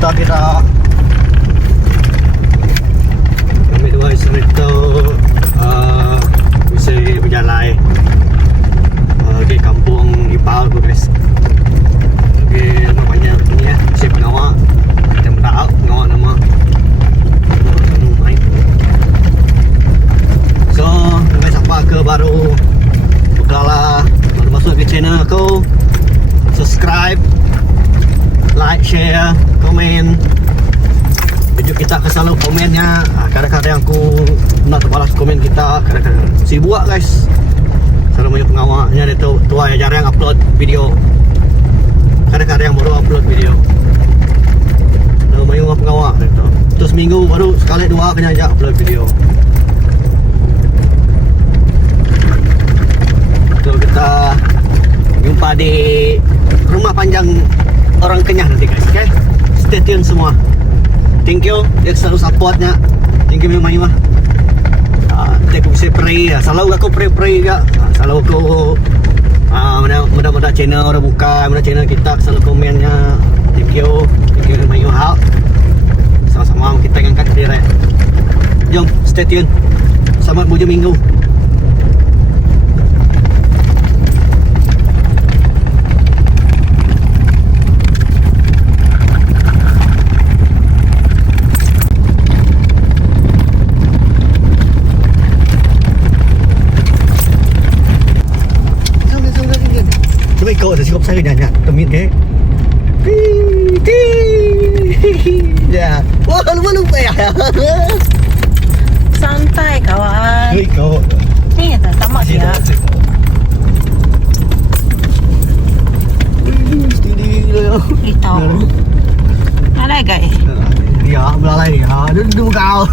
kita kami dua istri itu bisa berjalan di kampung Ipal tu guys. Di namanya ni ya, siapa nama? Kita tahu nama nama. So, guys apa ke baru Bukalah baru masuk ke channel aku, subscribe, like, share, komen. Video kita selalu komennya. Kadang-kadang aku nak balas komen kita, kadang-kadang sibuk guys. Selalu banyak pengawalnya dia tua ya, jarang upload video. Kadang-kadang baru upload video. Selalu banyak pengawal gitu. Terus minggu baru sekali dua kena aja upload video. So kita jumpa di rumah panjang orang Kenyah nanti guys, oke? Stay tune semua. Thank you, dia selalu supportnya. Thank you memang mah. Aku bisa pray ya, selalu aku pray juga. Selalu aku mudah-mudahan channel orang buka, mudah channel kita selalu komennya. Thank you memang hal. Sama-sama kita ngangkat diri. Jom, stay tune. Selamat bujuk minggu. Kau dah cukup saya nyanyi temit ke? Ya, wah lupa ya. Santai kawan. Hei kau. Ni tak tamat dia. Itu. Ada guys. Ya, belalai ya. Duduk kau.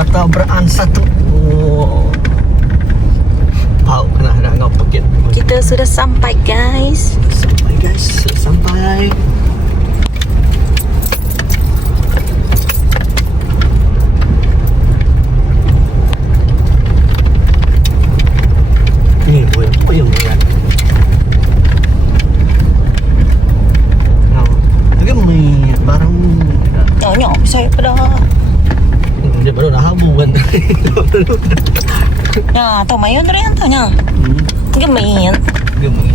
Kata beransat tu. Bau kena ada ngau paket. Kita sudah sampai guys. Sampai. Ni apa yang buat? Lagi main barang. Nyok saya pada. Dia baru nak habu kan. Nah, tahu mayon tu yang tahu nya. Gemin. Gemuk.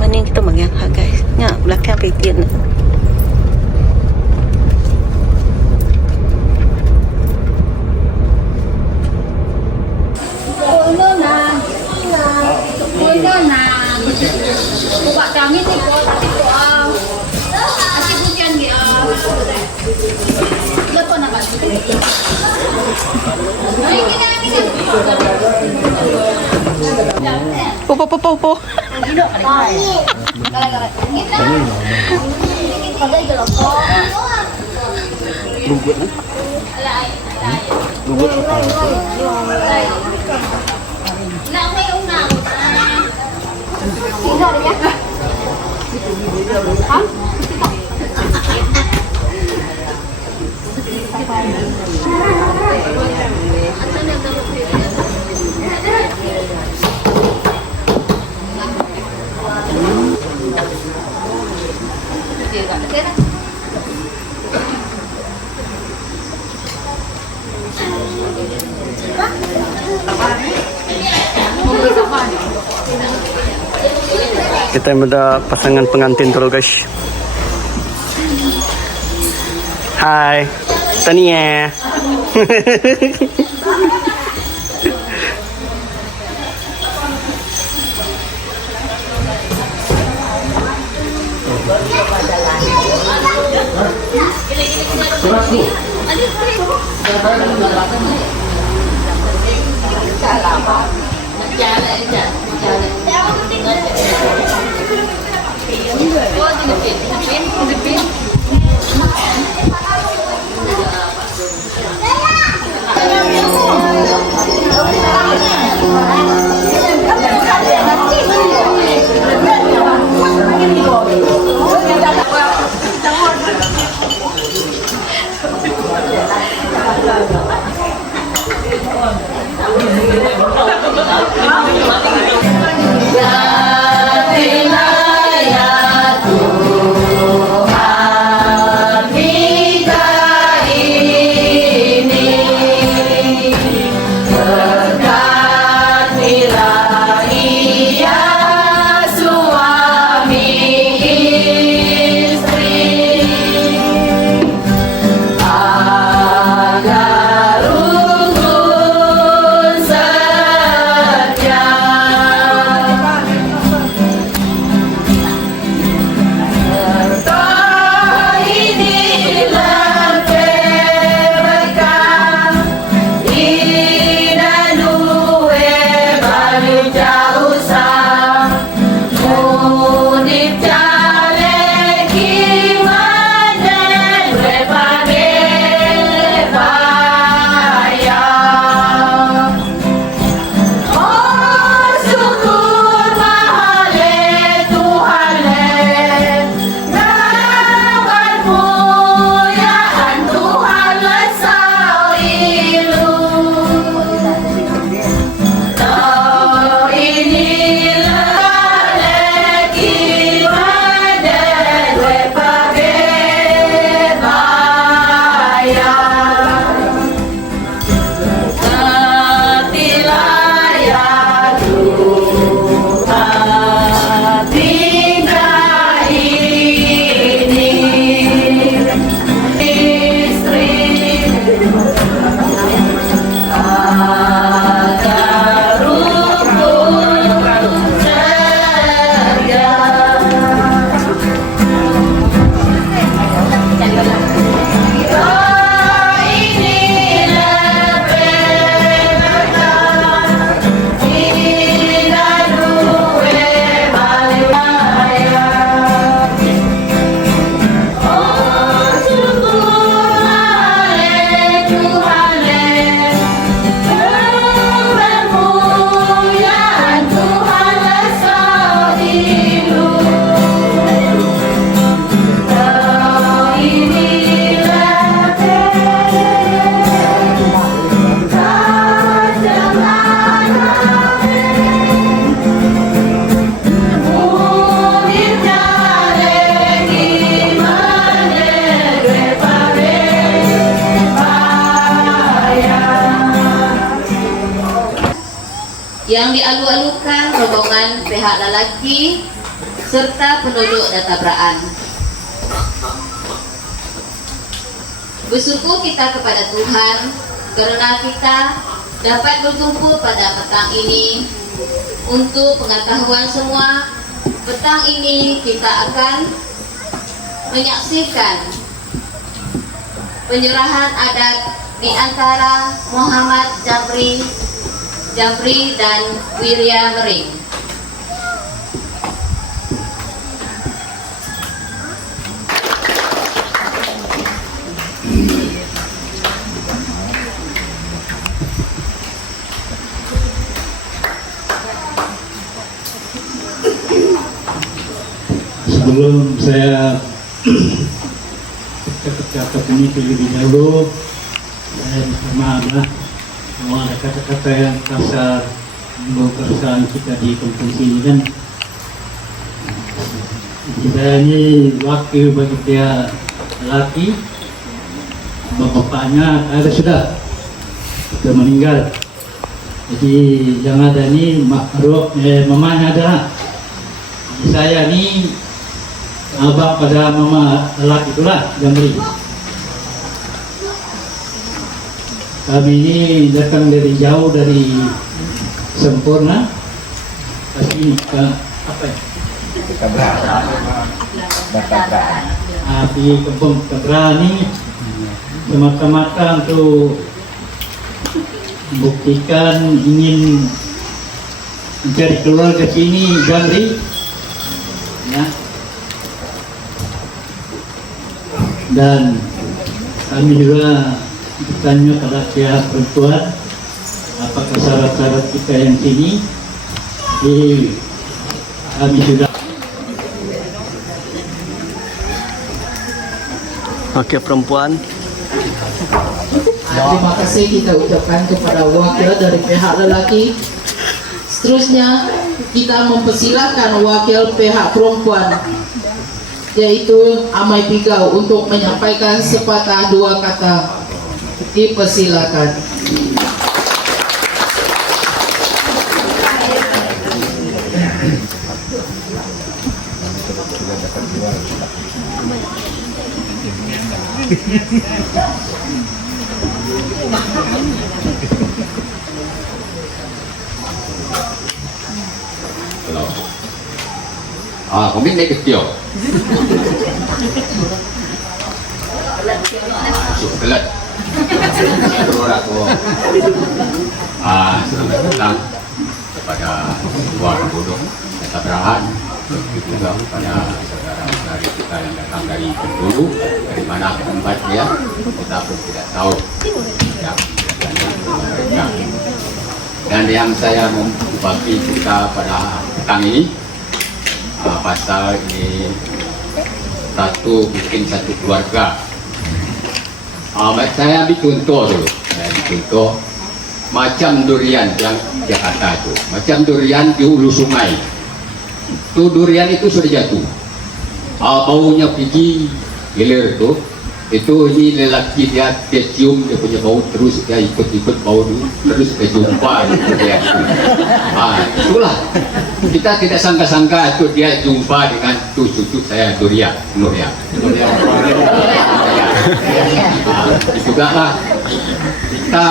Mana kita mengang ha guys. Nya belakang pikiran. Buka kami sih kok tadi doang. Kasih hujan dia. Lepas nak kasih. Nah ini kan. Po. Gino ada. Kala. Kita. Pakai geloko. Bubut kan? Bubut apa? Nak may una. Gino ada ya? Hah? Kita ada pasangan pengantin dulu guys. Hai, Tania. Thank you. yang dialu-alukan rombongan pihak lelaki serta penduduk Databraan. Bersyukur kita kepada Tuhan kerana kita dapat berkumpul pada petang ini. Untuk pengetahuan semua, petang ini kita akan menyaksikan penyerahan adat di antara Muhammad Jabri dan Wirya Mering. Sebelum saya cakap ini terlebih dahulu, saya minta maaf kalau ada kata-kata yang kasar membawa perasaan kita di kampung sini kan. Saya ini wakil bagi pihak lelaki, bapaknya ada sudah meninggal. Jadi yang ada ini mamanya ada. Jadi saya ini abang pada mama lelaki itulah yang beri. Kami ini datang dari jauh, dari Sempurna ke sini ke apa ya? Di kampung Tabra ini semata-mata untuk buktikan ingin mencari keluarga sini Jamri, ya. Dan kami juga bertanya pada pihak perempuan apakah syarat-syarat kita yang sini. Jadi kami sudah. Oke, perempuan. Terima kasih kita ucapkan kepada wakil dari pihak lelaki. Seterusnya kita mempersilakan wakil pihak perempuan, yaitu Amai Pigau, untuk menyampaikan sepatah dua kata. Dipersilakan. Kami naik kecil. Masuk telat. Selamat datang kepada semua penduduk Databraan, juga kepada saudara-saudari kita yang datang dari Bengkulu, dari mana tempatnya kita pun tidak tahu. Ya, dan yang saya mau bagi kita pada petang ini, pasal ini mungkin satu keluarga. Saya ambil contoh dulu. Saya ambil contoh macam durian yang Jakarta itu, macam durian di hulu sungai. Itu durian itu sudah jatuh. Baunya pergi gilir itu. Itu ini lelaki dia cium dia punya bau, terus dia ikut bau dulu, terus dia jumpa dia. Itulah kita tidak sangka-sangka itu dia jumpa dengan cucu saya Nuria. Itu juga lah kita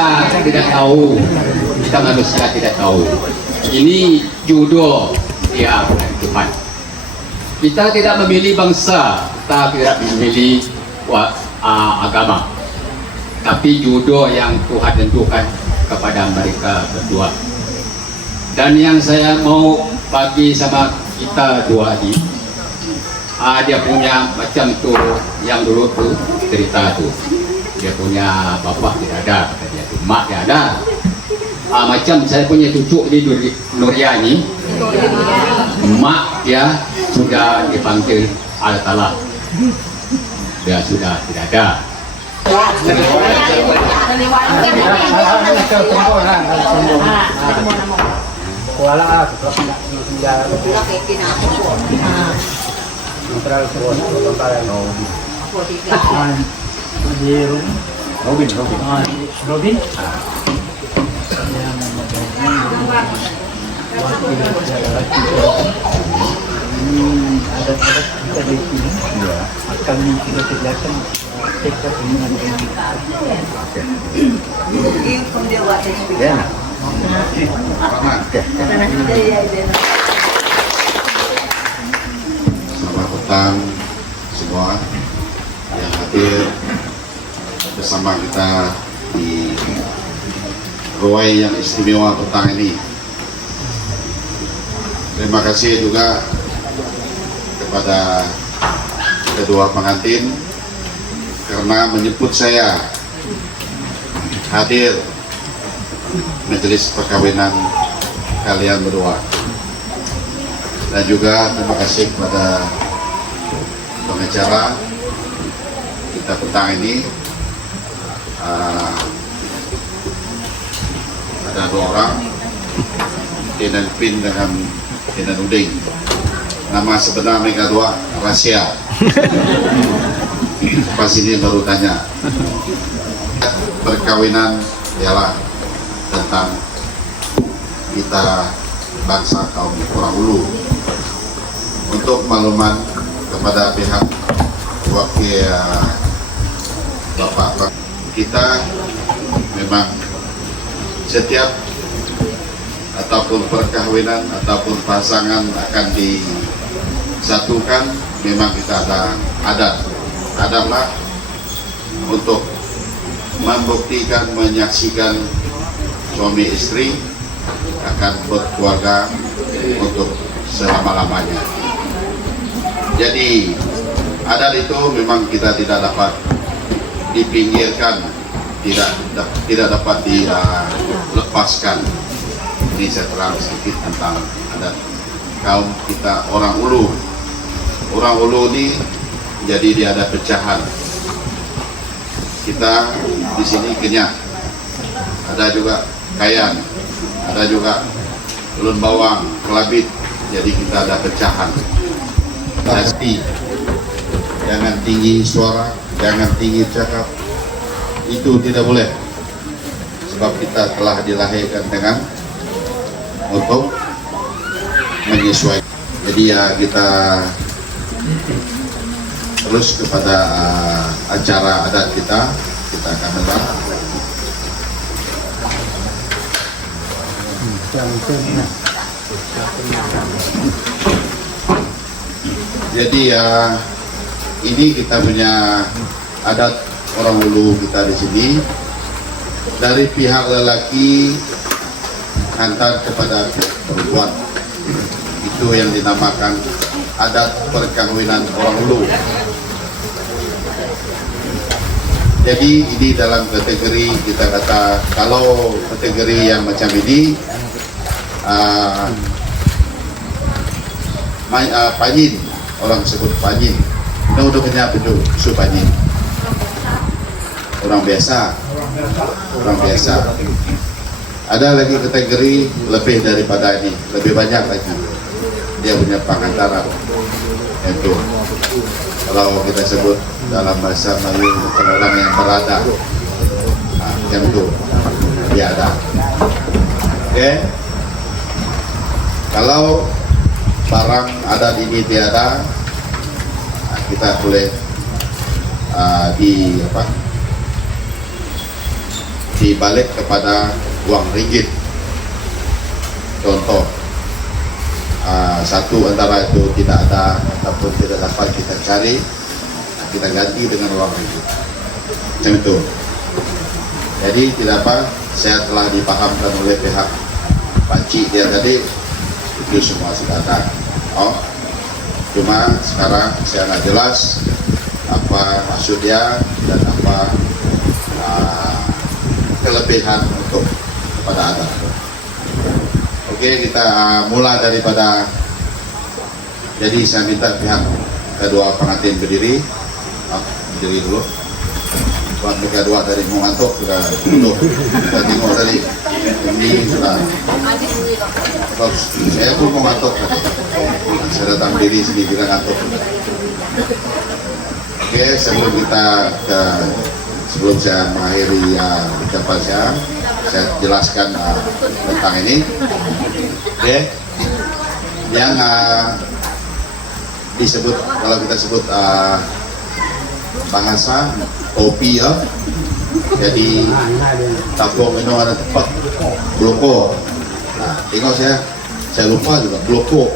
tidak tahu, kita manusia tidak tahu. Ini jodoh dia Tuhan. Kita tidak memilih bangsa, kita tidak memilih agama, tapi jodoh yang Tuhan tentukan kepada mereka berdua. Dan yang saya mau bagi sama kita dua ini, dia punya macam tu yang dulu tu cerita tu, dia punya bapak tidak ada, dia tu mak dia ada. Macam saya punya cucu ni Nuria ni, mak dia sudah dipanggil Allah Ta'ala, dia sudah tidak ada. Robin. ini adat-adat kita di sini akan kita kerjakan tekad ini Selamat petang semua yang hadir bersama kita di Ruai yang istimewa petang ini. Terima kasih juga kepada kedua pengantin karena menyebut saya hadir majelis perkawinan kalian berdua. Dan juga terima kasih kepada pengacara kita petang ini. Ada 2 orang, Kenan Pin dengan Kenan Uding. Nama sebenar mereka 2 rahasia. Pas ini baru tanya. Perkawinan ialah tentang kita bangsa kaum orang Ulu. Untuk makluman kepada pihak wakil Bapak, kita memang setiap ataupun perkawinan ataupun pasangan akan disatukan, memang kita ada adatlah untuk membuktikan, menyaksikan suami istri akan berkeluarga untuk selama-lamanya. Jadi adat itu memang kita tidak dapat dipinggirkan, tidak dapat dilepaskan. Ini saya terang sedikit tentang adat kaum kita orang Ulu. Orang Ulu ini jadi dia ada pecahan. Kita di sini Kenyah, ada juga Kayan, ada juga Ulun Bawang, Kelabit. Jadi kita ada pecahan. Pasti jangan tinggi suara, jangan tinggi cakap, itu tidak boleh, sebab kita telah dilahirkan dengan untuk menyesuaikan. Jadi ya kita terus kepada acara adat kita akan dengar. Jadi ya ini kita punya adat orang Ulu kita di sini. Dari pihak lelaki hantar kepada perempuan, itu yang dinamakan adat perkawinan orang Ulu. Jadi ini dalam kategori kita kata, kalau kategori yang macam ini panyin, orang sebut panyin. Kita udah punya bentuk su panyin. Orang biasa. Ada lagi kategori lebih daripada ini, lebih banyak lagi. Dia punya pengantara. Itu kalau kita sebut dalam bahasa Melayu orang yang berada, yang itu dia ada. Oke. Kalau barang adat ini tiada, kita boleh dibalik kepada uang ringgit. Contoh, satu antara itu tidak ada ataupun tidak dapat kita cari, kita ganti dengan uang ringgit. Macam itu. Jadi tidak apa, saya telah dipahamkan oleh pihak Panci dia tadi, itu semua sudah ada. Cuma sekarang saya nggak jelas apa maksudnya dan apa kelebihan untuk kepada adat. Oke, kita mulai daripada, jadi saya minta pihak kedua pengantin berdiri. Berdiri dulu. Buat mereka dua dari mau ngantuk sudah duduk. Kita tengok tadi ini sudah. Saya pun mau ngantuk. Saya datang diri sendiri bilang ngantuk. Oke, sebelum saya mengakhiri ucapan saya jelaskan tentang ini. Oke. Yang disebut, kalau kita sebut bahasa kopi ya. Jadi tapung itu ada tempat bloko. Nah, tengok saya lupa juga bloko.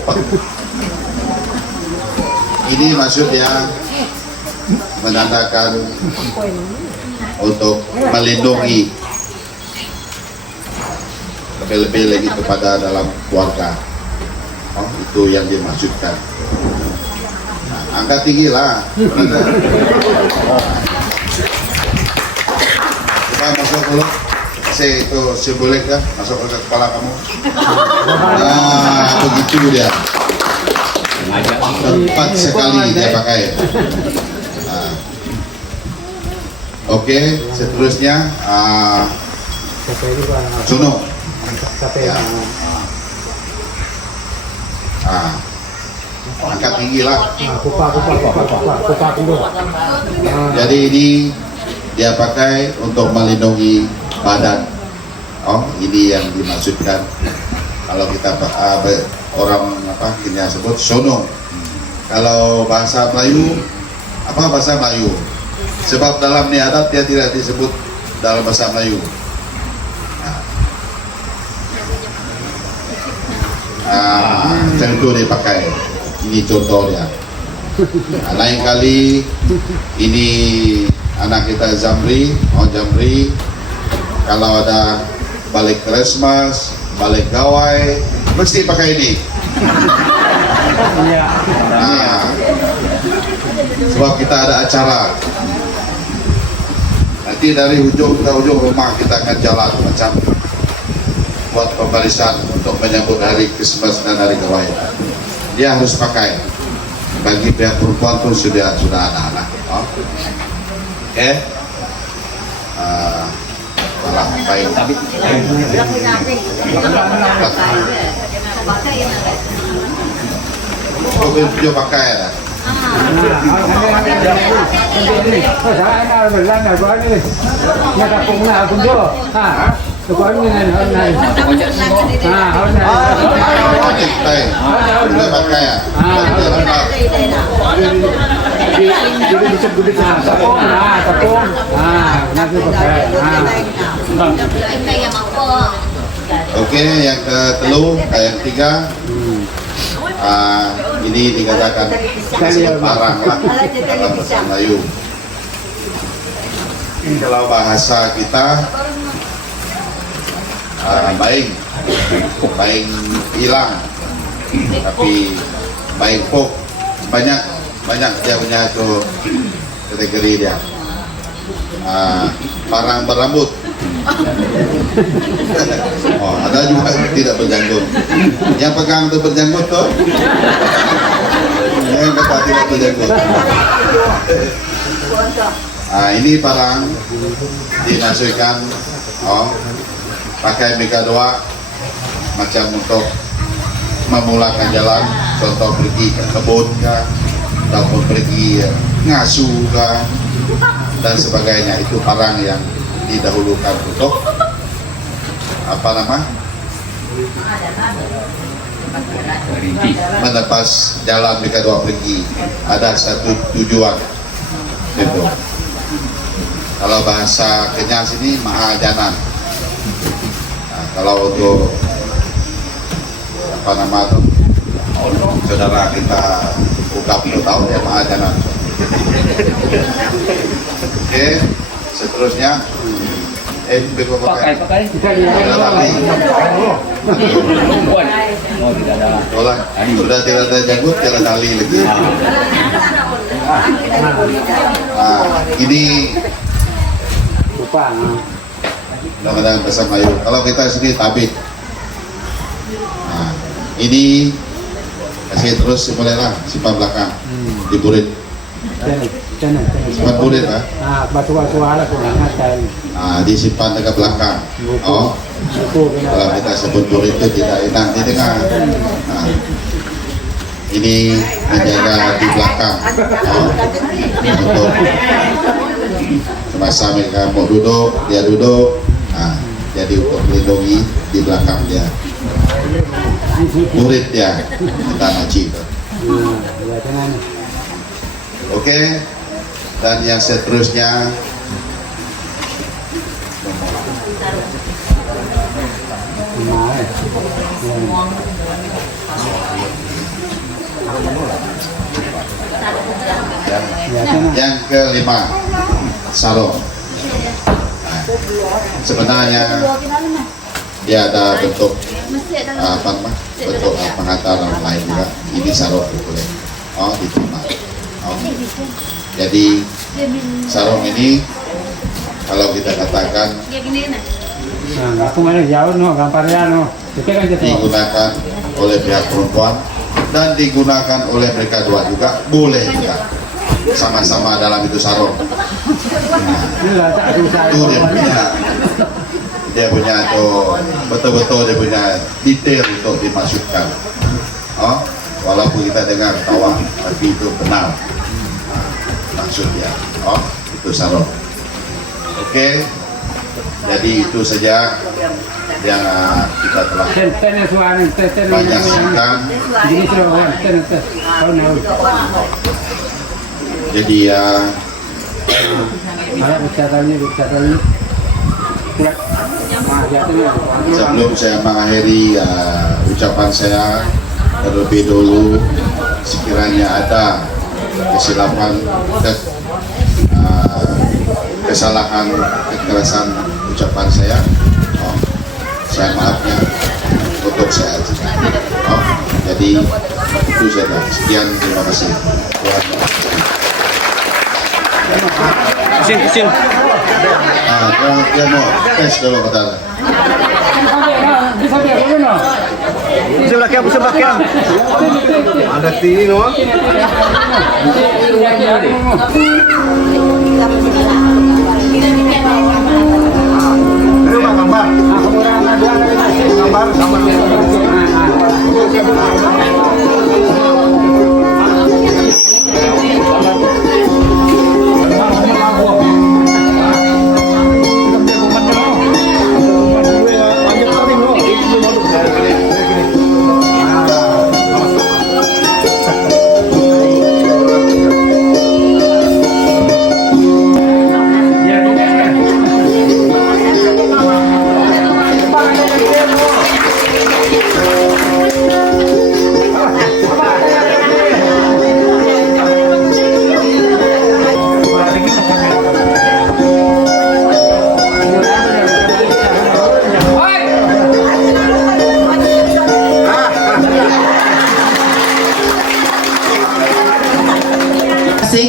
Ini maksudnya menandakan untuk melindungi lebih-lebih lagi kepada dalam keluarga. Oh, itu yang dimaksudkan. Nah, angkat tinggi lah. Coba masuk dulu. Itu simbolik kan, masuk ke kepala kamu. Nah, begitu dia. Tepat sekali dia pakai. Nah. Oke, seterusnya Suno. Ya. Angkat tinggi lah. Jadi ini dia pakai untuk melindungi badan. Oh, ini yang dimaksudkan. Kalau kita orang ini sebut sono. Kalau bahasa Melayu, apa bahasa Melayu? Sebab dalam ni adat dia tidak disebut dalam bahasa Melayu. Tentu dia pakai. Ini contohnya. Lain kali ini anak kita Zamri, kalau ada balik Christmas, balik gawai, mesti pakai ini. Nah, sebab kita ada acara. Nanti dari ujung ke ujung rumah kita akan jalan macam buat pembarisan untuk menyambut hari Christmas dan hari gawai. Dia harus pakai. Bagi pihak perempuan pun sudah anak-anak. Oh. Oke. Malah baik. Dia pakai ya. Udah pakai ya. Oke, yang yang ketiga, ini dikatakan parang lah dalam bahasa Melayu. Kalau bahasa kita baing hilang, tapi baing pok banyak dia punya itu kategori dia. Parang berambut. Oh, ada juga tidak berjanggut. Yang pegang itu berjanggut tuh. Yang kata tidak berjanggut. Ini parang dimasukkan. Pakai mega doa macam untuk memulakan jalan, contoh pergi ke kebun kah, ataupun pergi ngasuh kah, dan sebagainya. Itu parang yang didahulukan untuk menepas jalan mega doa pergi. Ada satu tujuan itu. Kalau bahasa Kenyang sini mahajanan. Kalau untuk saudara kita buka perlu tahu ya mahajanan. Oke, seterusnya pakai sudah tidak ada janggut, tidak ada tali lagi. Ini mudah-mudahan bahasa Melayu. Kalau kita sini tabik. Ini kasih terus mulailah simpan belakang di burit. Simpan burit lah. Disimpan dekat belakang. Oh, kalau kita sebut burit itu tidak enak di tengah. Ini menjaga di belakang. Untuk semasa mereka mau duduk, dia duduk. Dia jadi untuk melindungi di belakang dia murid ya kita ngaji itu. Oke, dan yang seterusnya yang kelima sarung. Nah, sebenarnya dia ada bentuk bentuk pengantar lain juga. Ini sarung boleh diterima. Jadi sarung ini kalau kita katakan digunakan oleh pihak perempuan dan digunakan oleh mereka dua juga boleh juga sama-sama dalam itu sarung. Itu dia punya tuh betul-betul dia punya detail untuk dimasukkan. Walaupun kita dengar tawa tapi itu benar maksudnya. Itu sarung. Oke. Jadi itu saja yang kita telah menyaksikan. Jadi sebelum saya mengakhiri ucapan saya, terlebih dulu sekiranya ada kesilapan kesalahan kekerasan ucapan saya maafnya untuk saya ajukan. Jadi itu saja. Sekian, terima kasih. Isin. Dia mau tes dulu bentar. Sebelah kian. Ada TV no.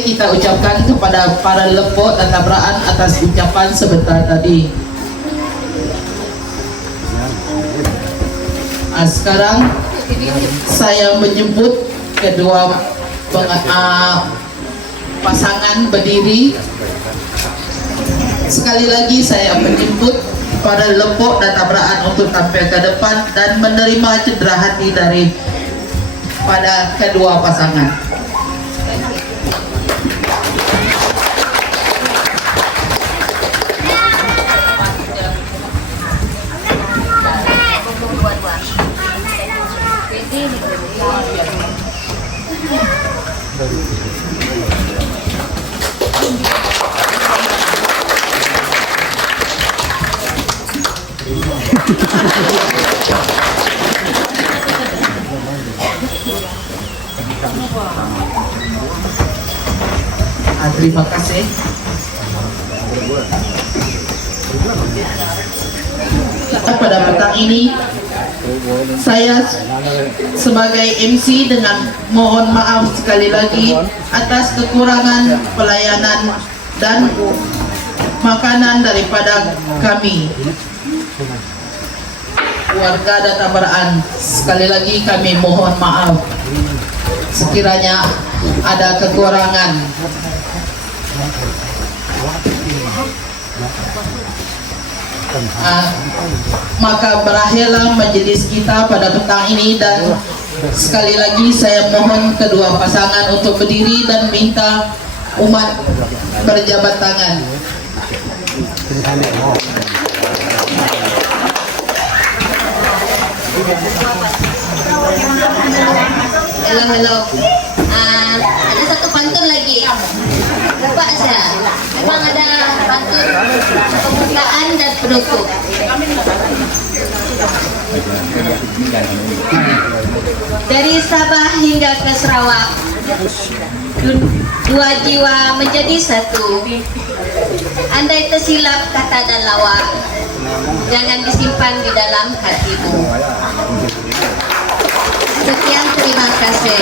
Kita ucapkan kepada para lepok dan tabrakan atas ucapan sebentar tadi. Sekarang saya menyebut kedua pasangan berdiri. Sekali lagi saya menjemput para lepok dan tabrakan untuk tampil ke depan dan menerima cedera hati dari pada kedua pasangan. Terima kasih. Pada petang ini saya sebagai MC dengan mohon maaf sekali lagi atas kekurangan pelayanan dan makanan daripada kami warga Databaraan. Sekali lagi kami mohon maaf sekiranya ada kekurangan. Maka berakhirlah majelis kita pada petang ini dan sekali lagi saya mohon kedua pasangan untuk berdiri dan minta umat berjabat tangan. Hello. Ada satu pantun lagi. Lupa saya. Memang ada pantun pembukaan dan penutup. Dari Sabah hingga ke Sarawak, dua jiwa menjadi satu. Andai tersilap kata dan lawak, jangan disimpan di dalam hatimu. Sekian, terima kasih.